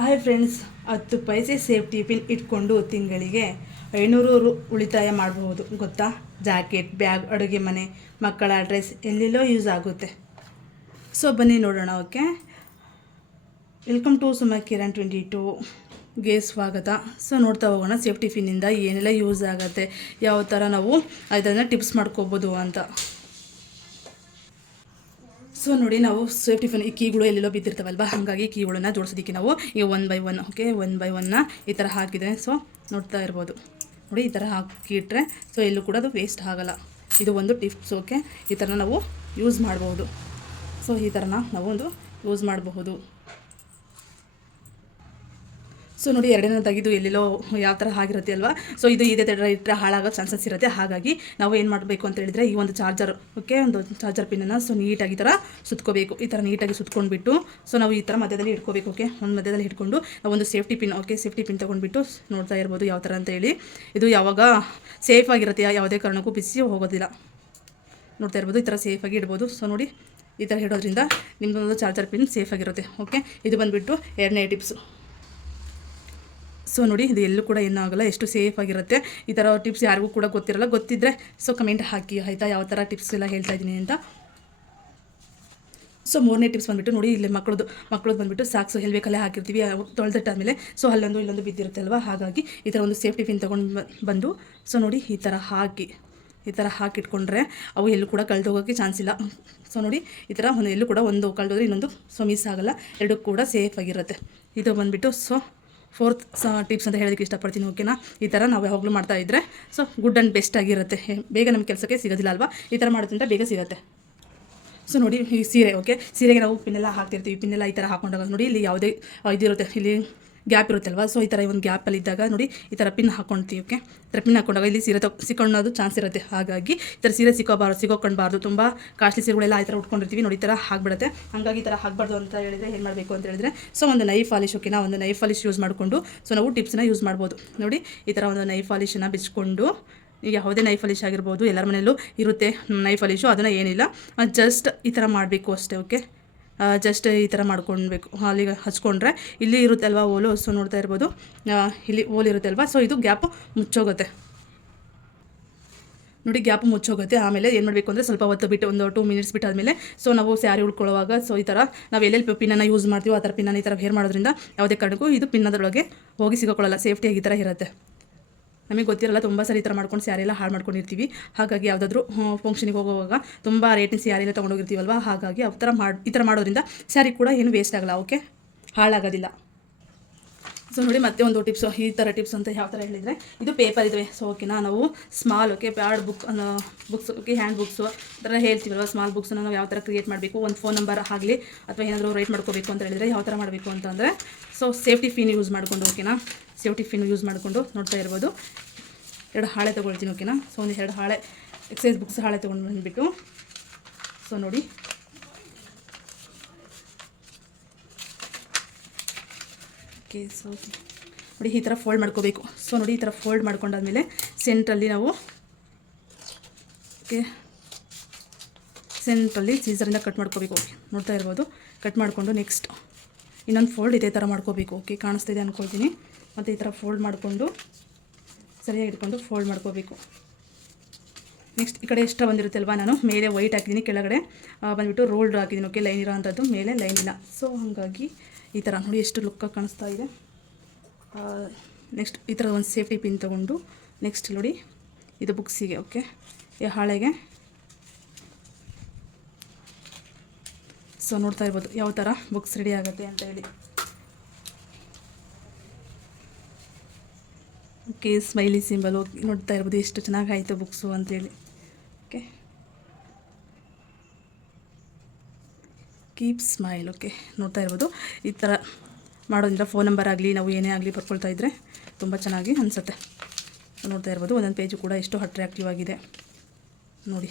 Hi friends, 10 ಪೈಸೆ safety pin ಇಟ್ಕೊಂಡು ತಿಂಗಳಿಗೆ 500 ಉಳಿತಾಯ ಮಾಡಬಹುದು ಗೊತ್ತಾ. ಜಾಕೆಟ್, ಬ್ಯಾಗ್, ಅಡುಗೆ ಮನೆ, ಮಕ್ಕಳ ಡ್ರೆಸ್ ಎಲ್ಲೆಲ್ಲೋ ಯೂಸ್ ಆಗುತ್ತೆ. ಸೊ ಬನ್ನಿ ನೋಡೋಣ. Okay, welcome to Suma Kiran 22ಗೆ ಸ್ವಾಗತ. ಸೊ ನೋಡ್ತಾ ಹೋಗೋಣ ಸೇಫ್ಟಿ ಪಿನ್ನಿಂದ ಏನೆಲ್ಲ ಯೂಸ್ ಆಗುತ್ತೆ, ಯಾವ ಥರ ನಾವು ಅದನ್ನು ಟಿಪ್ಸ್ ಮಾಡ್ಕೋಬೋದು ಅಂತ. ಸೊ ನೋಡಿ, ನಾವು ಸೇಫ್ಟಿ ಪಿನ್ ಈ ಕೀಗಳು ಎಲ್ಲೆಲ್ಲೋ ಬಿದ್ದಿರ್ತಾವಲ್ವ, ಹಾಗಾಗಿ ಕೀಗಳನ್ನ ಜೋಡಿಸೋದಕ್ಕೆ ನಾವು ಈಗ 1 by 1 ಓಕೆ 1 by 1 ಈ ಥರ ಹಾಕಿದರೆ ಸೊ ನೋಡ್ತಾ ಇರ್ಬೋದು. ನೋಡಿ, ಈ ಥರ ಹಾಕಿಟ್ರೆ ಸೊ ಎಲ್ಲೂ ಕೂಡ ಅದು ವೇಸ್ಟ್ ಆಗಲ್ಲ. ಇದು ಒಂದು ಟಿಪ್ಸ್. ಓಕೆ, ಈ ಥರ ನಾವು ಯೂಸ್ ಮಾಡಬಹುದು. ಸೊ ಈ ಥರನ ನಾವು ಒಂದು ಯೂಸ್ ಮಾಡಬಹುದು. ಸೊ ನೋಡಿ, ಎರಡನೇ ತೆಗೆದು ಎಲ್ಲೆಲ್ಲೋ ಯಾವ ಥರ ಆಗಿರುತ್ತೆ ಅಲ್ವಾ. ಸೊ ಇದು ಇದೇ ಥರ ಇಟ್ಟರೆ ಹಾಳಾಗೋ ಚಾನ್ಸಸ್ ಇರುತ್ತೆ. ಹಾಗಾಗಿ ನಾವು ಏನು ಮಾಡಬೇಕು ಅಂತ ಹೇಳಿದರೆ, ಈ ಒಂದು ಚಾರ್ಜರ್ ಓಕೆ, ಒಂದು ಚಾರ್ಜರ್ ಪಿನ್ನನ್ನು ಸೊ ನೀಟಾಗಿ ಈ ಥರ ಸುತ್ಕೋಬೇಕು. ಈ ಥರ ನೀಟಾಗಿ ಸುತ್ಕೊಂಡ್ಬಿಟ್ಟು ಸೊ ನಾವು ಈ ಥರ ಮಧ್ಯದಲ್ಲಿ ಇಟ್ಕೋಬೇಕು. ಓಕೆ, ಒಂದು ಮಧ್ಯದಲ್ಲಿ ಇಟ್ಕೊಂಡು ನಾವು ಒಂದು safety pin okay safety pin ತೊಗೊಂಡ್ಬಿಟ್ಟು ನೋಡ್ತಾ ಇರ್ಬೋದು ಯಾವ ಥರ ಅಂತ ಹೇಳಿ. ಇದು ಯಾವಾಗ ಸೇಫ್ ಆಗಿರುತ್ತೆ, ಯಾವುದೇ ಕಾರಣಕ್ಕೂ ಬಿಸಿ ಹೋಗೋದಿಲ್ಲ. ನೋಡ್ತಾ ಇರ್ಬೋದು, ಈ ಥರ ಸೇಫಾಗಿ ಇಡ್ಬೋದು. ಸೊ ನೋಡಿ, ಈ ಥರ ಇಡೋದ್ರಿಂದ ನಿಮ್ಮದೊಂದು ಚಾರ್ಜರ್ ಪಿನ್ ಸೇಫಾಗಿರುತ್ತೆ. ಓಕೆ, ಇದು ಬಂದುಬಿಟ್ಟು ಎರಡನೇ ಟಿಪ್ಸು. ಸೊ ನೋಡಿ, ಇದು ಎಲ್ಲೂ ಕೂಡ ಏನೂ ಆಗೋಲ್ಲ, ಎಷ್ಟು ಸೇಫಾಗಿರುತ್ತೆ. ಈ ಥರ ಟಿಪ್ಸ್ ಯಾರಿಗೂ ಕೂಡ ಗೊತ್ತಿರಲ್ಲ. ಗೊತ್ತಿದ್ದರೆ ಸೊ ಕಮೆಂಟ್ ಹಾಕಿ ಆಯಿತಾ, ಯಾವ ಥರ ಟಿಪ್ಸ್ ಎಲ್ಲ ಹೇಳ್ತಾ ಇದ್ದೀನಿ ಅಂತ. ಸೊ ಮೂರನೇ ಟಿಪ್ಸ್ ಬಂದುಬಿಟ್ಟು ನೋಡಿ, ಇಲ್ಲಿ ಮಕ್ಕಳದ್ದು ಬಂದುಬಿಟ್ಟು ಸಾಕ್ಸು ಹೆಲ್ಬೇಕಲ್ಲೇ ಹಾಕಿರ್ತೀವಿ, ತೊಳೆದಿಟ್ಟಾದಮೇಲೆ ಸೊ ಅಲ್ಲೊಂದು ಇಲ್ಲೊಂದು ಬಿದ್ದಿರುತ್ತೆ ಅಲ್ವಾ. ಹಾಗಾಗಿ ಈ ಥರ ಒಂದು ಸೇಫ್ಟಿ ಪಿನ್ ತೊಗೊಂಡು ಬಂದು ಸೊ ನೋಡಿ ಈ ಥರ ಹಾಕಿಟ್ಕೊಂಡ್ರೆ ಅವು ಎಲ್ಲೂ ಕೂಡ ಕಳೆದೋಗೋಕ್ಕೆ ಚಾನ್ಸ್ ಇಲ್ಲ. ಸೊ ನೋಡಿ, ಈ ಥರ ಎಲ್ಲೂ ಕೂಡ ಒಂದು ಕಳೆದೋದ್ರೆ ಇನ್ನೊಂದು ಸೊ ಮಿಸ್ ಆಗೋಲ್ಲ, ಎರಡೂ ಕೂಡ ಸೇಫಾಗಿರುತ್ತೆ. ಇದು ಬಂದುಬಿಟ್ಟು ಸೊ ಫೋರ್ತ್ ಟಿಪ್ಸ್ ಅಂತ ಹೇಳೋದಕ್ಕೆ ಇಷ್ಟಪಡ್ತೀನಿ. ಓಕೆನಾ, ಈ ಥರ ನಾವು ಯಾವಾಗಲೂ ಮಾಡ್ತಾಯಿದ್ರೆ ಸೊ ಗುಡ್ ಆ್ಯಂಡ್ ಬೆಸ್ಟ್ ಆಗಿರುತ್ತೆ. ಬೇಗ ನಮ್ಮ ಕೆಲಸಕ್ಕೆ ಸಿಗೋದಿಲ್ಲ ಅಲ್ವಾ, ಈ ಥರ ಮಾಡೋದ್ರಿಂದ ಬೇಗ ಸಿಗುತ್ತೆ. ಸೊ ನೋಡಿ, ಈ ಸೀರೆ ಓಕೆ, ಸೀರೆಗೆ ನಾವು ಪಿನ್ನೆಲ್ಲ ಹಾಕ್ತಿರ್ತೀವಿ. ಪಿನ್ನೆಲ್ಲ ಈ ಥರ ಹಾಕೊಂಡಾಗ ನೋಡಿ, ಇಲ್ಲಿ ಯಾವುದೇ ಇದಿರುತ್ತೆ, ಇಲ್ಲಿ ಗ್ಯಾಪ್ ಇರುತ್ತಲ್ವ. ಸೊ ಈ ಥರ ಒಂದು ಗ್ಯಾಪಲ್ಲಿ ಇದ್ದಾಗ ನೋಡಿ ಈ ಥರ ಪಿನ್ ಹಾಕ್ಕೊಳ್ತೀವಿ. ಓಕೆ, ಈ ಥರ ಪಿನ್ ಹಾಕೊಂಡಾಗ ಇಲ್ಲಿ ಸೀರೆ ಸಿಕ್ಕೊಳ್ಳೋದು ಚಾನ್ಸ್ ಇರುತ್ತೆ. ಹಾಗಾಗಿ ಈ ಥರ ಸೀರೆ ಸಿಕ್ಕೋಕೊಳ್ಬಾರ್ದು. ತುಂಬ ಕಾಸ್ಟ್ಲಿ ಸೀರೆಗಳೆಲ್ಲ ಈ ಥರ ಉಟ್ಕೊಂಡಿರ್ತೀವಿ ನೋಡಿ, ಈ ಥರ ಹಾಕ್ಬಿಡುತ್ತೆ. ಹಾಗಾಗಿ ಈ ಥರ ಹಾಕಬಾರ್ದು ಅಂತ ಹೇಳಿದರೆ ಏನು ಮಾಡಬೇಕು ಅಂತ ಹೇಳಿದ್ರೆ, ಸೊ ಒಂದು ನೈಫ್ ಪಾಲಿಶ್ ಓಕೆನಾ, ಒಂದು ನೈಫ್ ಪಾಲಿಶ್ ಯೂಸ್ ಮಾಡಿಕೊಂಡು ಸೊ ನಾವು ಟಿಪ್ಸ್ನ ಯೂಸ್ ಮಾಡ್ಬೋದು. ನೋಡಿ, ಈ ಥರ ಒಂದು ನೈಫ್ ಪಾಲಿಶನ್ನು ಬಿಚ್ಕೊಂಡು, ಈಗ ಯಾವುದೇ ನೈಫ್ ಪಾಲಿಶ್ ಆಗಿರ್ಬೋದು, ಎಲ್ಲರ ಮನೆಯಲ್ಲೂ ಇರುತ್ತೆ ನೈಫ್ ಪಾಲಿಶು, ಅದನ್ನು ಏನಿಲ್ಲ ಜಸ್ಟ್ ಈ ಥರ ಮಾಡಬೇಕು ಅಷ್ಟೇ. ಓಕೆ, ಜಸ್ಟ್ ಈ ಥರ ಮಾಡ್ಕೊಳ್ಬೇಕು. ಅಲ್ಲಿಗೆ ಹಚ್ಕೊಂಡ್ರೆ ಇಲ್ಲಿ ಇರುತ್ತೆ ಅಲ್ವಾ ಓಲು. ಸೊ ನೋಡ್ತಾ ಇರ್ಬೋದು, ಇಲ್ಲಿ ಓಲ್ ಇರುತ್ತೆ ಅಲ್ವಾ. ಸೊ ಇದು ಗ್ಯಾಪು ಮುಚ್ಚೋಗುತ್ತೆ ನೋಡಿ, ಗ್ಯಾಪ್ ಮುಚ್ಚೋಗುತ್ತೆ. ಆಮೇಲೆ ಏನು ಮಾಡಬೇಕು ಅಂದರೆ, ಸ್ವಲ್ಪ ಹೊತ್ತು ಬಿಟ್ಟು ಒಂದು 2 minutes ಬಿಟ್ಟು ಆದಮೇಲೆ ಸೊ ನಾವು ಸ್ಯಾರಿ ಉಳ್ಕೊಳ್ಳೋವಾಗ ಸೊ ಈ ಥರ ನಾವು ಎಲ್ಲೆಲ್ಲಿ ಪಿನ್ನನ್ನು ಯೂಸ್ ಮಾಡ್ತೀವೋ ಆ ಥರ ಪಿನ್ನನ್ನು ಈ ಥರ ಹೇರ್ ಮಾಡೋದ್ರಿಂದ ಯಾವುದೇ ಕಾರಣಕ್ಕೂ ಇದು ಪಿನ್ನದೊಳಗೆ ಹೋಗಿ ಸಿಗೋಕೊಳ್ಳಲ್ಲ, ಸೇಫ್ಟಿಯಾಗಿ ಈ ಥರ ಇರುತ್ತೆ. ನಮಗೆ ಗೊತ್ತಿರಲ್ಲ, ತುಂಬ ಸರಿ ಈ ಥರ ಮಾಡ್ಕೊಂಡು ಸ್ಯಾರಿ ಎಲ್ಲ ಹಾಳು ಮಾಡ್ಕೊಂಡಿರ್ತೀವಿ. ಹಾಗಾಗಿ ಯಾವುದಾದ್ರೂ ಫಂಕ್ಷನಿಗೆ ಹೋಗುವಾಗ ತುಂಬ ರೇಟಿನ ಸ್ಯಾರಿ ಎಲ್ಲ ತೊಗೊಂಡೋಗಿರ್ತೀವಲ್ವ. ಹಾಗಾಗಿ ಈ ಥರ ಮಾಡೋದ್ರಿಂದ ಸ್ಯಾರಿ ಕೂಡ ಏನು ವೇಸ್ಟ್ ಆಗಲ್ಲ. ಓಕೆ, ಹಾಳಾಗೋದಿಲ್ಲ. ಸೊ ನೋಡಿ, ಮತ್ತೆ ಒಂದು ಟಿಪ್ಸು, ಈ ಥರ ಟಿಪ್ಸ್ ಅಂತ ಯಾವ ಥರ ಹೇಳಿದರೆ, ಇದು ಪೇಪರ್ ಇದ್ದಾವೆ. ಸೊ ಓಕೆನಾ, ನಾವು small okay pad books okay hand books ಈ ಥರ ಹೇಳ್ತೀವಲ್ವ, ಸ್ಮಾಲ್ ಬುಕ್ಸನ್ನು ನಾವು ಯಾವ ಥರ ಕ್ರಿಯೇಟ್ ಮಾಡಬೇಕು, ಒಂದು ಫೋನ್ ನಂಬರ್ ಆಗಲಿ ಅಥವಾ ಏನಾದರೂ ರೈಟ್ ಮಾಡ್ಕೋಬೇಕು ಅಂತ ಹೇಳಿದರೆ ಯಾವ ಥರ ಮಾಡಬೇಕು ಅಂತಂದರೆ, ಸೊ ಸೇಫ್ಟಿ ಪಿನ್ ಯೂಸ್ ಮಾಡಿಕೊಂಡು ಓಕೆನಾ, ಸೇಫ್ಟಿ ಪಿನ್ ಯೂಸ್ ಮಾಡಿಕೊಂಡು ನೋಡ್ತಾ ಇರ್ಬೋದು. 2 ಹಾಳೆ ತೊಗೊಳ್ತೀನಿ ಓಕೆನಾ. ಸೊ ಒಂದು 2 ಹಾಳೆ ಎಕ್ಸೈಸ್ ಬುಕ್ಸ್ ಹಾಳೆ ತೊಗೊಂಡು ಬಂದುಬಿಟ್ಟು ಸೊ ನೋಡಿ ಓಕೆ. ಸೊ ನೋಡಿ, ಈ ಥರ ಫೋಲ್ಡ್ ಮಾಡ್ಕೋಬೇಕು. ಸೊ ನೋಡಿ, ಈ ಥರ ಫೋಲ್ಡ್ ಮಾಡ್ಕೊಂಡಾದ್ಮೇಲೆ ಸೆಂಟ್ರಲ್ಲಿ ನಾವು ಓಕೆ ಸೆಂಟ್ರಲ್ಲಿ ಸೀಸರಿಂದ ಕಟ್ ಮಾಡ್ಕೋಬೇಕು. ಓಕೆ, ನೋಡ್ತಾ ಇರ್ಬೋದು, ಕಟ್ ಮಾಡಿಕೊಂಡು ನೆಕ್ಸ್ಟ್ ಇನ್ನೊಂದು ಫೋಲ್ಡ್ ಇದೇ ಥರ ಮಾಡ್ಕೋಬೇಕು. ಓಕೆ, ಕಾಣಿಸ್ತಾ ಇದೆ ಅಂದ್ಕೊಳ್ತೀನಿ. ಮತ್ತು ಈ ಥರ ಫೋಲ್ಡ್ ಮಾಡಿಕೊಂಡು ಸರಿಯಾಗಿ ಇಟ್ಕೊಂಡು ಫೋಲ್ಡ್ ಮಾಡ್ಕೋಬೇಕು. ನೆಕ್ಸ್ಟ್ ಈ ಕಡೆ ಎಕ್ಸ್ಟ್ರಾ ಬಂದಿರುತ್ತೆ ಅಲ್ವಾ, ನಾನು ಮೇಲೆ ವೈಟ್ ಹಾಕಿದ್ದೀನಿ, ಕೆಳಗಡೆ ಬಂದುಬಿಟ್ಟು ರೋಲ್ಡ್ ಹಾಕಿದ್ದೀನಿ. ಓಕೆ, ಲೈನ್ ಇರೋ ಅಂಥದ್ದು, ಮೇಲೆ ಲೈನ್ ಇಲ್ಲ. ಸೊ ಹಾಗಾಗಿ ಈ ಥರ ನೋಡಿ ಎಷ್ಟು ಲುಕ್ಕಾಗಿ ಕಾಣಿಸ್ತಾ ಇದೆ. ನೆಕ್ಸ್ಟ್ ಈ ಥರ ಒಂದು ಸೇಫ್ಟಿ ಪಿನ್ ತೊಗೊಂಡು ನೆಕ್ಸ್ಟ್ ನೋಡಿ, ಇದು ಬುಕ್ಸಿಗೆ ಓಕೆ ಈ ಹಾಳೆಗೆ ಸೊ ನೋಡ್ತಾ ಇರ್ಬೋದು ಯಾವ ಥರ ಬುಕ್ಸ್ ರೆಡಿ ಆಗುತ್ತೆ ಅಂತ ಹೇಳಿ. ಓಕೆ, ಸ್ಮೈಲಿ ಸಿಂಬಲ್ ಓಕೆ, ನೋಡ್ತಾ ಇರ್ಬೋದು ಎಷ್ಟು ಚೆನ್ನಾಗಾಯಿತು ಬುಕ್ಸು ಅಂತೇಳಿ. ಓಕೆ, ಕೀಪ್ ಸ್ಮೈಲ್ ಓಕೆ, ನೋಡ್ತಾ ಇರ್ಬೋದು. ಈ ಥರ ಮಾಡೋದ್ರಿಂದ ಫೋನ್ ನಂಬರ್ ಆಗಲಿ ನಾವು ಏನೇ ಆಗಲಿ ಬರ್ಕೊಳ್ತಾ ಇದ್ದರೆ ತುಂಬ ಚೆನ್ನಾಗಿ ಅನಿಸುತ್ತೆ. ನೋಡ್ತಾ ಇರ್ಬೋದು, ಒಂದೊಂದು ಪೇಜು ಕೂಡ ಎಷ್ಟು ಅಟ್ರಾಕ್ಟಿವ್ ಆಗಿದೆ ನೋಡಿ.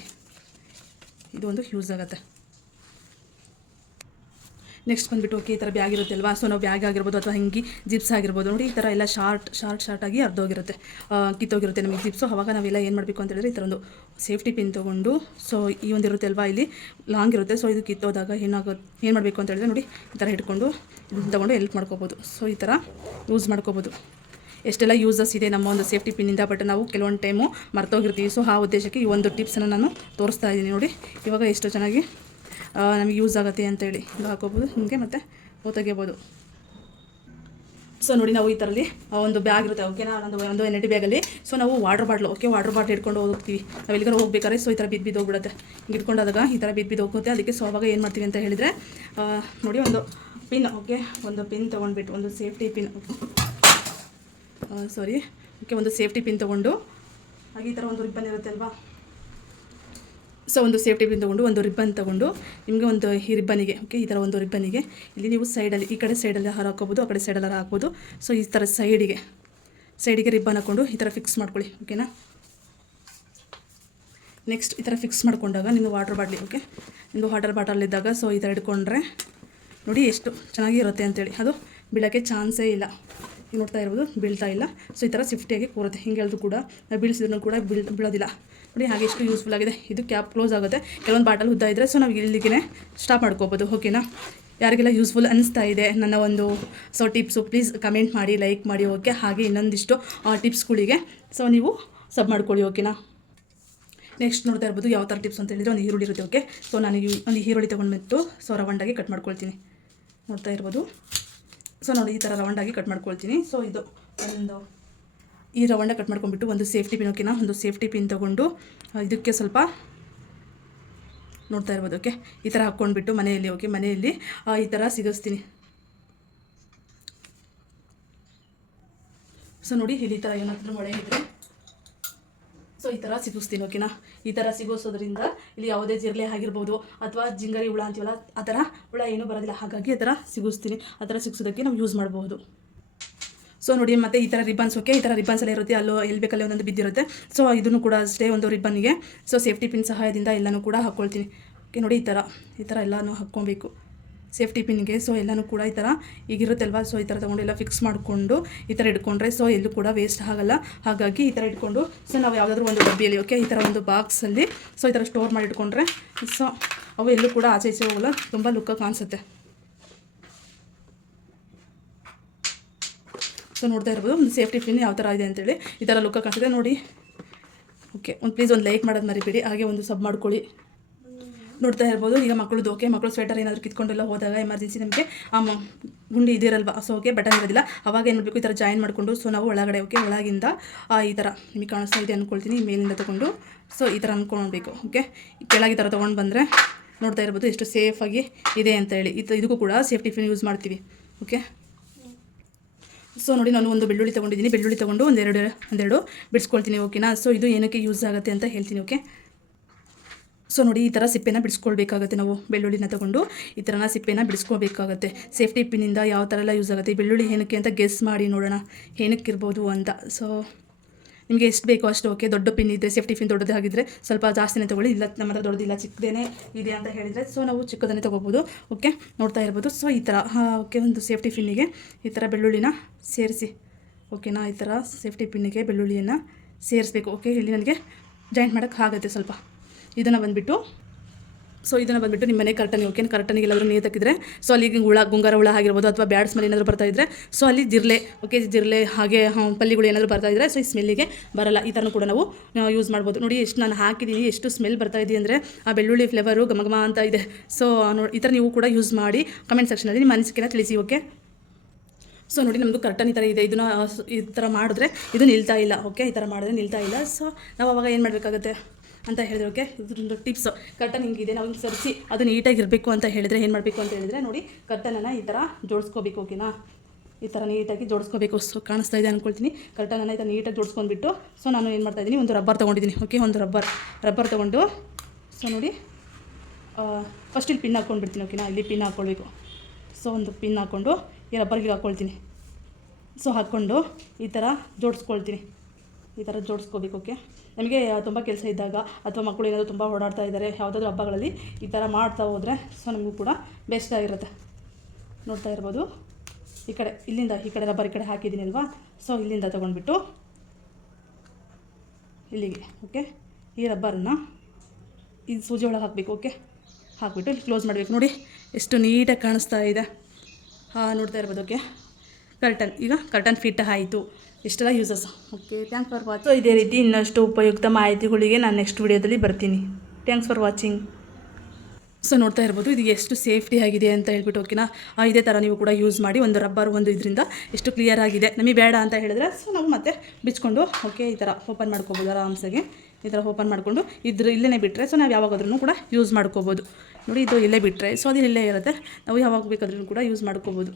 ಇದು ಒಂದು ಯೂಸ್ ಆಗುತ್ತೆ. ನೆಕ್ಸ್ಟ್ ಬಂದುಬಿಟ್ಟು ಓಕೆ ಈ ಥರ ಬ್ಯಾಗ್ ಇರುತ್ತೆ ಅಲ್ವಾ. ಸೊ ನಾವು ಬ್ಯಾಗ್ ಆಗಿರ್ಬೋದು ಅಥವಾ ಹಿಂಗೆ ಜಿಪ್ಸ್ ಆಗಿರ್ಬೋದು ನೋಡಿ, ಈ ಥರ ಎಲ್ಲ ಶಾರ್ಟಾಗಿ ಅರ್ಧೋಗಿರುತ್ತೆ, ಕಿತ್ತೋಗಿರುತ್ತೆ ನಮಗೆ ಜಿಪ್ಸು. ಅವಾಗ ನಾವೆಲ್ಲ ಏನು ಮಾಡಬೇಕು ಅಂತ ಹೇಳಿದ್ರೆ ಈ ಥರ ಒಂದು ಸೇಫ್ಟಿ ಪಿನ್ ತೊಗೊಂಡು, ಸೊ ಈ ಒಂದು ಇರುತ್ತೆ ಅಲ್ವಾ, ಇಲ್ಲಿ ಲಾಂಗ್ ಇರುತ್ತೆ. ಸೊ ಇದು ಕಿತ್ತೋದಾಗ ಏನು ಮಾಡಬೇಕು ಅಂತ ಹೇಳಿದ್ರೆ ನೋಡಿ, ಈ ಥರ ಹಿಡ್ಕೊಂಡು ತೊಗೊಂಡು ಹೆಲ್ಪ್ ಮಾಡ್ಕೋಬೋದು. ಸೊ ಈ ಥರ ಯೂಸ್ ಮಾಡ್ಕೋಬೋದು. ಎಷ್ಟೆಲ್ಲ ಯೂಸಸ್ ಇದೆ ನಮ್ಮ ಒಂದು ಸೇಫ್ಟಿ ಪಿನ್ನಿಂದ, ಬಟ್ ನಾವು ಕೆಲವೊಂದು ಟೈಮು ಮರ್ತೋಗಿರ್ತೀವಿ. ಸೊ ಆ ಉದ್ದೇಶಕ್ಕೆ ಈ ಒಂದು ಟಿಪ್ಸನ್ನು ನಾನು ತೋರಿಸ್ತಾ ಇದ್ದೀನಿ ನೋಡಿ. ಇವಾಗ ಎಷ್ಟು ಚೆನ್ನಾಗಿ ನಮಗೆ ಯೂಸ್ ಆಗುತ್ತೆ ಅಂತೇಳಿ ಹಿಂಗೆ ಹಾಕೋಬೋದು, ಹಿಂಗೆ ಮತ್ತು ತೆಗಿಬೋದು. ಸೊ ನೋಡಿ, ನಾವು ಈ ಥರಲ್ಲಿ ಒಂದು ಬ್ಯಾಗ್ ಇರುತ್ತೆ ಓಕೆನಾ, ಒಂದು ಎನ್ಎಟಿ ಬ್ಯಾಗಲ್ಲಿ. ಸೊ ನಾವು ವಾಟರ್ ಬಾಟ್ಲು ಹಿಡ್ಕೊಂಡು ಹೋಗ್ತೀವಿ ನಾವು ಎಲ್ಲಿಗಾರು ಹೋಗ್ಬೇಕಾದ್ರೆ. ಸೊ ಈ ಥರ ಬಿದ್ದು ಹೋಗ್ಬಿಡುತ್ತೆ, ಹಿಂಗೆ ಇಟ್ಕೊಂಡಾಗ ಈ ಥರ ಬಿದ್ದು ಹೋಗುತ್ತೆ. ಅದಕ್ಕೆ ಸೊ ಅವಾಗ ಏನು ಮಾಡ್ತೀವಿ ಅಂತ ಹೇಳಿದರೆ ನೋಡಿ, ಒಂದು ಪಿನ್ ಒಂದು ಪಿನ್ ತೊಗೊಂಡ್ಬಿಟ್ಟು ಒಂದು ಸೇಫ್ಟಿ ಪಿನ್ ಒಂದು ಸೇಫ್ಟಿ ಪಿನ್ ತೊಗೊಂಡು, ಹಾಗೆ ಈ ಥರ ಒಂದು ರಿಬ್ಬನ್ ಇರುತ್ತೆ ಅಲ್ವಾ. ಸೊ ಒಂದು ಸೇಫ್ಟಿ ಪಿನ್ ತೊಗೊಂಡು ಒಂದು ರಿಬ್ಬನ್ ತೊಗೊಂಡು ನಿಮಗೆ ಒಂದು ಈ ರಿಬ್ಬನಿಗೆ ಈ ಥರ ಒಂದು ರಿಬ್ಬನಿಗೆ ಇಲ್ಲಿ ನೀವು ಸೈಡಲ್ಲಿ ಈ ಕಡೆ ಸೈಡಲ್ಲಿ ಹಾಕೋಬೋದು, ಆ ಕಡೆ ಸೈಡಲ್ಲಿ ಹಾಕ್ಬೋದು. ಸೊ ಈ ಥರ ಸೈಡಿಗೆ ರಿಬ್ಬನ್ ಹಾಕ್ಕೊಂಡು ಈ ಥರ ಫಿಕ್ಸ್ ಮಾಡ್ಕೊಳ್ಳಿ ಓಕೆನಾ. ನೆಕ್ಸ್ಟ್ ಈ ಥರ ಫಿಕ್ಸ್ ಮಾಡ್ಕೊಂಡಾಗ ನಿಮ್ಮದು ವಾಟರ್ ಬಾಟಲ್ ಇದ್ದಾಗ ಸೊ ಈ ಥರ ಇಟ್ಕೊಂಡ್ರೆ ನೋಡಿ ಎಷ್ಟು ಚೆನ್ನಾಗಿ ಇರುತ್ತೆ ಅಂತೇಳಿ, ಅದು ಬೀಳೋಕ್ಕೆ ಚಾನ್ಸೇ ಇಲ್ಲ. ಈಗ ನೋಡ್ತಾ ಇರ್ಬೋದು, ಬೀಳ್ತಾ ಇಲ್ಲ. ಸೊ ಈ ಥರ ಸೇಫ್ಟಿಯಾಗಿ ಕೂರುತ್ತೆ, ಹಿಂಗೆ ಹೇಳಿದ್ರು ಕೂಡ ಬೀಳಿಸಿದ್ರು ಕೂಡ ಬೀಳೋದಿಲ್ಲ ನೋಡಿ. ಹಾಗೆ ಎಷ್ಟು ಯೂಸ್ಫುಲ್ ಆಗಿದೆ. ಇದು ಕ್ಯಾಪ್ ಕ್ಲೋಸ್ ಆಗುತ್ತೆ. ಕೆಲವೊಂದು ಬಾಟಲ್ ಉದ್ದ ಇದ್ದರೆ ಸೊ ನಾವು ಇಲ್ಲಿಗೆ ಸ್ಟಾಪ್ ಮಾಡ್ಕೋಬೋದು ಓಕೆನಾ. ಯಾರಿಗೆಲ್ಲ ಯೂಸ್ಫುಲ್ ಅನಿಸ್ತಾ ಇದೆ ನನ್ನ ಒಂದು ಟಿಪ್ಸು, ಪ್ಲೀಸ್ ಕಮೆಂಟ್ ಮಾಡಿ, ಲೈಕ್ ಮಾಡಿ ಓಕೆ. ಹಾಗೆ ಇನ್ನೊಂದಿಷ್ಟು ಟಿಪ್ಸ್ಗಳಿಗೆ ಸೊ ನೀವು ಸಬ್ ಮಾಡ್ಕೊಳ್ಳಿ ಓಕೆನಾ. ನೆಕ್ಸ್ಟ್ ನೋಡ್ತಾ ಇರ್ಬೋದು ಯಾವ ಥರ ಟಿಪ್ಸ್ ಅಂತ ಹೇಳಿದರೆ ಒಂದು ಈರುಳ್ಳಿ ಇರುತ್ತೆ ಓಕೆ. ಸೊ ನಾನು ಒಂದು ಈರುಳ್ಳಿ ತೊಗೊಂಡ್ಬಿಟ್ಟು ಸೊ ರೌಂಡಾಗಿ ಕಟ್ ಮಾಡ್ಕೊಳ್ತೀನಿ, ನೋಡ್ತಾ ಇರ್ಬೋದು. ಸೊ ನೋಡಿ, ಈ ಥರ ರೌಂಡಾಗಿ ಕಟ್ ಮಾಡ್ಕೊಳ್ತೀನಿ. ಸೊ ಇದು ಈ ರೌಂಡ ಕಟ್ ಮಾಡ್ಕೊಂಡ್ಬಿಟ್ಟು ಒಂದು ಸೇಫ್ಟಿ ಪಿನ್ ಓಕೆನಾ, ಒಂದು ಸೇಫ್ಟಿ ಪಿನ್ ತೊಗೊಂಡು ಇದಕ್ಕೆ ಸ್ವಲ್ಪ ನೋಡ್ತಾ ಇರ್ಬೋದು ಓಕೆ, ಈ ಥರ ಹಾಕ್ಕೊಂಡ್ಬಿಟ್ಟು ಮನೆಯಲ್ಲಿ ಈ ಥರ ಸಿಗಿಸ್ತೀನಿ. ಸೊ ನೋಡಿ, ಇಲ್ಲಿ ಈ ಥರ ಏನಾದರೂ ಮೊಳೆ ಇದ್ದರೆ ಸೊ ಈ ಥರ ಸಿಗಿಸ್ತೀನಿ ಓಕೆನಾ. ಈ ಥರ ಸಿಗೋಸೋದ್ರಿಂದ ಇಲ್ಲಿ ಯಾವುದೇ ಜಿರಳೆ ಆಗಿರ್ಬೋದು ಅಥವಾ ಜಿಂಗರಿ ಹುಳ ಅಂತೀವಲ್ಲ, ಆ ಥರ ಹುಳ ಏನೂ ಬರೋದಿಲ್ಲ. ಹಾಗಾಗಿ ಆ ಥರ ಸಿಗಿಸ್ತೀನಿ. ಆ ಥರ ಸಿಗಿಸೋದಕ್ಕೆ ನಾವು ಯೂಸ್ ಮಾಡ್ಬೋದು. ಸೊ ನೋಡಿ, ಮತ್ತು ಈ ಥರ ರಿಬ್ಬನ್ಸ್ ಈ ಥರ ರಿಬ್ಬನ್ಸ್ ಎಲ್ಲ ಇರುತ್ತೆ, ಎಲ್ಲಿ ಬೇಕಲ್ಲಿ ಒಂದೊಂದು ಬಿದ್ದಿರುತ್ತೆ. ಸೊ ಇದನ್ನು ಕೂಡ ಅಷ್ಟೇ ಒಂದು ರಿಬ್ಬನ್ನಿಗೆ ಸೊ ಸೇಫ್ಟಿ ಪಿನ್ ಸಹಾಯದಿಂದ ಎಲ್ಲನೂ ಕೂಡ ಹಾಕ್ಕೊಳ್ತೀನಿ ಓಕೆ. ನೋಡಿ, ಈ ಥರ ಎಲ್ಲನೂ ಹಾಕ್ಕೊಬೇಕು ಸೇಫ್ಟಿ ಪಿನ್ಗೆ. ಸೊ ಎಲ್ಲನೂ ಕೂಡ ಈ ಥರ ಈಗಿರುತ್ತೆ ಅಲ್ವಾ. ಸೊ ಈ ಥರ ತೊಗೊಂಡು ಎಲ್ಲ ಫಿಕ್ಸ್ ಮಾಡಿಕೊಂಡು ಈ ಥರ ಇಟ್ಕೊಂಡ್ರೆ ಸೊ ಎಲ್ಲೂ ಕೂಡ ವೇಸ್ಟ್ ಆಗಲ್ಲ. ಹಾಗಾಗಿ ಈ ಥರ ಇಟ್ಕೊಂಡು ಸೊ ನಾವು ಯಾವುದಾದ್ರೂ ಒಂದು ಡಬ್ಬಿಯಲ್ಲಿ ಓಕೆ, ಈ ಥರ ಒಂದು ಬಾಕ್ಸಲ್ಲಿ ಸೊ ಈ ಥರ ಸ್ಟೋರ್ ಮಾಡಿ ಇಟ್ಕೊಂಡ್ರೆ ಸೊ ಅವು ಎಲ್ಲೂ ಕೂಡ ಆಚೆ ಹೋಗಲ್ಲ, ತುಂಬ ಲುಕ್ಕಾಗಿ ಕಾಣಿಸುತ್ತೆ. ಸೊ ನೋಡ್ತಾ ಇರ್ಬೋದು ಒಂದು ಸೇಫ್ಟಿ ಪಿನ್ ಯಾವ ಥರ ಇದೆ ಅಂತೇಳಿ, ಈ ಥರ ಲುಕ್ಕಾಗಿ ಕಾಣಿಸುತ್ತೆ ನೋಡಿ ಓಕೆ. ಪ್ಲೀಸ್ ಒಂದು ಲೈಕ್ ಮಾಡೋದು ಮರಿಬೇಡಿ, ಹಾಗೆ ಒಂದು ಸಬ್ ಮಾಡ್ಕೊಳ್ಳಿ. ನೋಡ್ತಾ ಇರ್ಬೋದು, ಈಗ ಮಕ್ಕಳದ್ದು ಮಕ್ಕಳು ಸ್ವೆಟರ್ ಏನಾದರೂ ಕಿತ್ಕೊಂಡೆಲ್ಲ ಹೋದಾಗ ಎಮರ್ಜೆನ್ಸಿ ನಮಗೆ ಗುಂಡಿ ಇದಿರಲ್ವ, ಸೊ ಬಟನ್ ಇರೋದಿಲ್ಲ. ಅವಾಗ ಏನು ಮಾಡಬೇಕು, ಈ ಥರ ಜಾಯಿನ್ ಮಾಡಿಕೊಂಡು ಸೊ ನಾವು ಒಳಗಡೆ ಒಳಗಿಂದ ಈ ಥರ ನಿಮಗೆ ಕಾಣಿಸ್ತಾ ಇದೆ ಅಂದ್ಕೊಳ್ತೀನಿ, ಮೇಲಿಂದ ತೊಗೊಂಡು ಸೊ ಈ ಥರ ಅಂದ್ಕೊಳ್ಬೇಕು ಓಕೆ. ಕೆಳಗೆ ಈ ಥರ ತೊಗೊಂಡು ಬಂದರೆ ನೋಡ್ತಾ ಇರ್ಬೋದು ಎಷ್ಟು ಸೇಫಾಗಿ ಇದೆ ಅಂತ ಹೇಳಿ. ಇದಕ್ಕೂ ಕೂಡ ಸೇಫ್ಟಿ ಪಿನ್ ಯೂಸ್ ಮಾಡ್ತೀವಿ ಓಕೆ. ಸೊ ನೋಡಿ, ನಾನು ಒಂದು ಬೆಳ್ಳುಳ್ಳಿ ತೊಗೊಂಡು ಒಂದೆರಡು ಬಿಡಿಸ್ಕೊಳ್ತೀನಿ ಓಕೆನಾ. ಸೊ ಇದು ಏನಕ್ಕೆ ಯೂಸ್ ಆಗುತ್ತೆ ಅಂತ ಹೇಳ್ತೀನಿ ಓಕೆ. ಸೊ ನೋಡಿ, ಈ ಥರ ಸಿಪ್ಪೆನ ಬಿಡಿಸ್ಕೊಳ್ಬೇಕಾಗುತ್ತೆ. ನಾವು ಬೆಳ್ಳುಳ್ಳಿನ ತೊಗೊಂಡು ಈ ಥರನ ಸಿಪ್ಪೆನ ಬಿಡಿಸ್ಕೊಳ್ಬೇಕಾಗತ್ತೆ. ಸೇಫ್ಟಿ ಪಿನ್ನಿಂದ ಯಾವ ಥರ ಎಲ್ಲ ಯೂಸ್ ಆಗುತ್ತೆ. ಬೆಳ್ಳುಳ್ಳಿ ಏನಕ್ಕೆ ಅಂತ ಗೆಸ್ ಮಾಡಿ ನೋಡೋಣ ಏನಕ್ಕಿರ್ಬೋದು ಅಂತ. ಸೊ ನಿಮಗೆ ಎಷ್ಟು ಬೇಕೋ ಅಷ್ಟು ಓಕೆ. ದೊಡ್ಡ ಪಿನ್ ಇದ್ದರೆ ಸೇಫ್ಟಿ ಪಿನ್ ದೊಡ್ಡದಾಗಿದ್ದರೆ ಸ್ವಲ್ಪ ಜಾಸ್ತಿನೇ ತೊಗೊಳ್ಳಿ. ಇಲ್ಲ ನಮ್ಮ ಹತ್ರ ದೊಡ್ಡದಿಲ್ಲ ಚಿಕ್ಕದೇನೇ ಇದೆ ಅಂತ ಹೇಳಿದರೆ ಸೊ ನಾವು ಚಿಕ್ಕದನ್ನೇ ತೊಗೋಬೋದು ಓಕೆ. ನೋಡ್ತಾ ಇರ್ಬೋದು. ಸೊ ಈ ಥರ ಓಕೆ, ಒಂದು ಸೇಫ್ಟಿ ಪಿನ್ನಿಗೆ ಈ ಥರ ಬೆಳ್ಳುಳ್ಳಿನ ಸೇರಿಸಿ ಓಕೆನಾ. ಈ ಥರ ಸೇಫ್ಟಿ ಪಿನ್ನಿಗೆ ಬೆಳ್ಳುಳ್ಳಿಯನ್ನು ಸೇರಿಸ್ಬೇಕು ಓಕೆ. ಇಲ್ಲಿ ನನಗೆ ಜಾಯಿಂಟ್ ಮಾಡೋಕ್ಕೆ ಆಗುತ್ತೆ ಸ್ವಲ್ಪ. ಇದನ್ನು ಬಂದುಬಿಟ್ಟು ನಿಮ್ಮ ಮನೆ ಕರ್ಟನಿ ಓಕೆ. ಕರ್ಟನಿಗೆ ಎಲ್ಲಾದರೂ ನೀರು ತಕ್ಕಿದ್ರೆ ಸೊ ಅಲ್ಲಿಗೆ ಗುಂಗಾರ ಹುಳ ಆಗಿರ್ಬೋದು ಅಥವಾ ಬ್ಯಾಡ್ ಸ್ಮೆಲ್ ಏನಾದರೂ ಬರ್ತಾಯಿದ್ರೆ ಸೊ ಅಲ್ಲಿ ಜಿರಳೆ ಹಾಗೆ ಪಲ್ಲಿಗಳು ಏನಾದರೂ ಬರ್ತಾಯಿದ್ರೆ ಸೊ ಈ ಸ್ಮೆಲ್ಲಿಗೆ ಬರಲ್ಲ. ಈ ಥರನೂ ಕೂಡ ನಾವು ಯೂಸ್ ಮಾಡ್ಬೋದು. ನೋಡಿ, ಎಷ್ಟು ನಾನು ಹಾಕಿದ್ದೀನಿ, ಎಷ್ಟು ಸ್ಮೆಲ್ ಬರ್ತಾಯಿದೆ ಅಂದರೆ ಆ ಬೆಳ್ಳುಳ್ಳಿ ಫ್ಲೇವರು ಘಮ ಅಂತ ಇದೆ. ಸೊ ಈ ಥರ ನೀವು ಕೂಡ ಯೂಸ್ ಮಾಡಿ ಕಮೆಂಟ್ ಸೆಕ್ಷನಲ್ಲಿ ನಿಮ್ಮ ಅನಿಸಿಕೆನ ತಿಳಿಸಿ ಓಕೆ. ಸೊ ನೋಡಿ, ನಮ್ಮದು ಕರ್ಟನ್ ಈ ಥರ ಇದೆ. ಇದನ್ನು ಈ ಥರ ಮಾಡಿದ್ರೆ ಇದು ನಿಲ್ತಾ ಇಲ್ಲ ಓಕೆ. ಈ ಥರ ಮಾಡಿದ್ರೆ ನಿಲ್ತಾ ಇಲ್ಲ. ಸೊ ನಾವು ಅವಾಗ ಏನು ಮಾಡಬೇಕಾಗುತ್ತೆ ಅಂತ ಹೇಳಿದ್ರೆ ಓಕೆ. ಇದೊಂದು ಟಿಪ್ಸು. ಕರ್ಟನ್ ಹಿಂಗಿದೆ, ನಾವು ಹಿಂಗೆ ಸರಿಸಿ ಅದು ನೀಟಾಗಿರಬೇಕು ಅಂತ ಹೇಳಿದರೆ ಏನು ಮಾಡಬೇಕು ಅಂತ ಹೇಳಿದರೆ ನೋಡಿ, ಕರ್ಟನನ್ನು ಈ ಥರ ಜೋಡಿಸ್ಕೋಬೇಕು ಓಕೆನಾ. ಈ ಥರ ನೀಟಾಗಿ ಜೋಡಿಸ್ಕೋಬೇಕು. ಸೊ ಕಾಣಿಸ್ತಾ ಇದೆ ಅಂದ್ಕೊಳ್ತೀನಿ. ಕರ್ಟನನ್ನು ಈ ಥರ ನೀಟಾಗಿ ಜೋಡಿಸ್ಕೊಂಡ್ಬಿಟ್ಟು ಸೊ ನಾನು ಏನು ಮಾಡ್ತಾಯಿದ್ದೀನಿ, ಒಂದು ರಬ್ಬರ್ ತೊಗೊಂಡಿದ್ದೀನಿ ಓಕೆ. ಒಂದು ರಬ್ಬರ್ ತೊಗೊಂಡು ಸೊ ನೋಡಿ, ಫಸ್ಟ್ ಇಲ್ಲಿ ಪಿನ್ ಹಾಕ್ಕೊಂಡ್ಬಿಡ್ತೀನಿ ಓಕೆನಾ. ಇಲ್ಲಿ ಪಿನ್ ಹಾಕ್ಕೊಳ್ಬೇಕು. ಸೊ ಒಂದು ಪಿನ್ ಹಾಕ್ಕೊಂಡು ಈ ರಬ್ಬರ್ಗೆ ಹಾಕ್ಕೊಳ್ತೀನಿ. ಸೊ ಹಾಕ್ಕೊಂಡು ಈ ಥರ ಜೋಡಿಸ್ಕೊಳ್ತೀನಿ. ಈ ಥರ ಜೋಡಿಸ್ಕೋಬೇಕು ಓಕೆ. ನಮಗೆ ತುಂಬ ಕೆಲಸ ಇದ್ದಾಗ ಅಥವಾ ಮಕ್ಕಳು ಏನಾದರೂ ತುಂಬ ಓಡಾಡ್ತಾ ಇದ್ದಾರೆ ಯಾವುದಾದ್ರೂ ಹಬ್ಬಗಳಲ್ಲಿ ಈ ಥರ ಮಾಡ್ತಾ ಹೋದರೆ ಸೊ ನಮಗೂ ಕೂಡ ಬೆಸ್ಟ್ ಆಗಿರುತ್ತೆ. ನೋಡ್ತಾ ಇರ್ಬೋದು. ಈ ಕಡೆ ಇಲ್ಲಿಂದ ಈ ಕಡೆ ರಬ್ಬರ್ ಈ ಕಡೆ ಹಾಕಿದ್ದೀನಿ ಅಲ್ವಾ, ಸೊ ಇಲ್ಲಿಂದ ತೊಗೊಂಡ್ಬಿಟ್ಟು ಇಲ್ಲಿಗೆ ಓಕೆ ಈ ರಬ್ಬರನ್ನು ಇದು ಸೂಜಿ ಒಳಗೆ ಹಾಕಬೇಕು. ಓಕೆ ಹಾಕಿಬಿಟ್ಟು ಇಲ್ಲಿ ಕ್ಲೋಸ್ ಮಾಡಬೇಕು. ನೋಡಿ ಎಷ್ಟು ನೀಟಾಗಿ ಕಾಣಿಸ್ತಾ ಇದೆ. ನೋಡ್ತಾ ಇರ್ಬೋದು. ಓಕೆ ಕರ್ಟನ್, ಈಗ ಕರ್ಟನ್ ಫಿಟ್ ಆಯಿತು. ಇಷ್ಟೆಲ್ಲ uses. Okay thanks for watching. So ಇದೇ ರೀತಿ ಇನ್ನಷ್ಟು ಉಪಯುಕ್ತ ಮಾಹಿತಿಗಳಿಗೆ ನಾನು ನೆಕ್ಸ್ಟ್ ವಿಡಿಯೋದಲ್ಲಿ ಬರ್ತೀನಿ. Thanks for watching. ಸೊ ನೋಡ್ತಾ ಇರ್ಬೋದು ಇದು ಎಷ್ಟು ಸೇಫ್ಟಿ ಆಗಿದೆ ಅಂತ ಹೇಳ್ಬಿಟ್ಟು. ಓಕೆನಾ, ಇದೇ ಥರ ನೀವು ಕೂಡ ಯೂಸ್ ಮಾಡಿ. ಒಂದು ರಬ್ಬರ್ ಒಂದು ಇದರಿಂದ ಎಷ್ಟು ಕ್ಲಿಯರ್ ಆಗಿದೆ. ನಮಗೆ ಬೇಡ ಅಂತ ಹೇಳಿದ್ರೆ ಸೊ ನಾವು ಮತ್ತೆ ಬಿಚ್ಕೊಂಡು ಓಕೆ ಈ ಥರ ಓಪನ್ ಮಾಡ್ಕೋಬೋದು ಆರಾಮ್ಸಾಗಿ. ಈ ಥರ ಓಪನ್ ಮಾಡಿಕೊಂಡು ಇಲ್ಲೇ ಬಿಟ್ಟರೆ ಸೊ ನಾವು ಯಾವಾಗಾದ್ರೂ ಕೂಡ ಯೂಸ್ ಮಾಡ್ಕೋಬೋದು. ನೋಡಿ ಇದು ಇಲ್ಲೇ ಬಿಟ್ಟರೆ ಸೊ ಅದು ಇಲ್ಲೇ ಇರುತ್ತೆ, ನಾವು ಯಾವಾಗ ಬೇಕಾದ್ರೂ ಕೂಡ ಯೂಸ್ ಮಾಡ್ಕೋಬೋದು.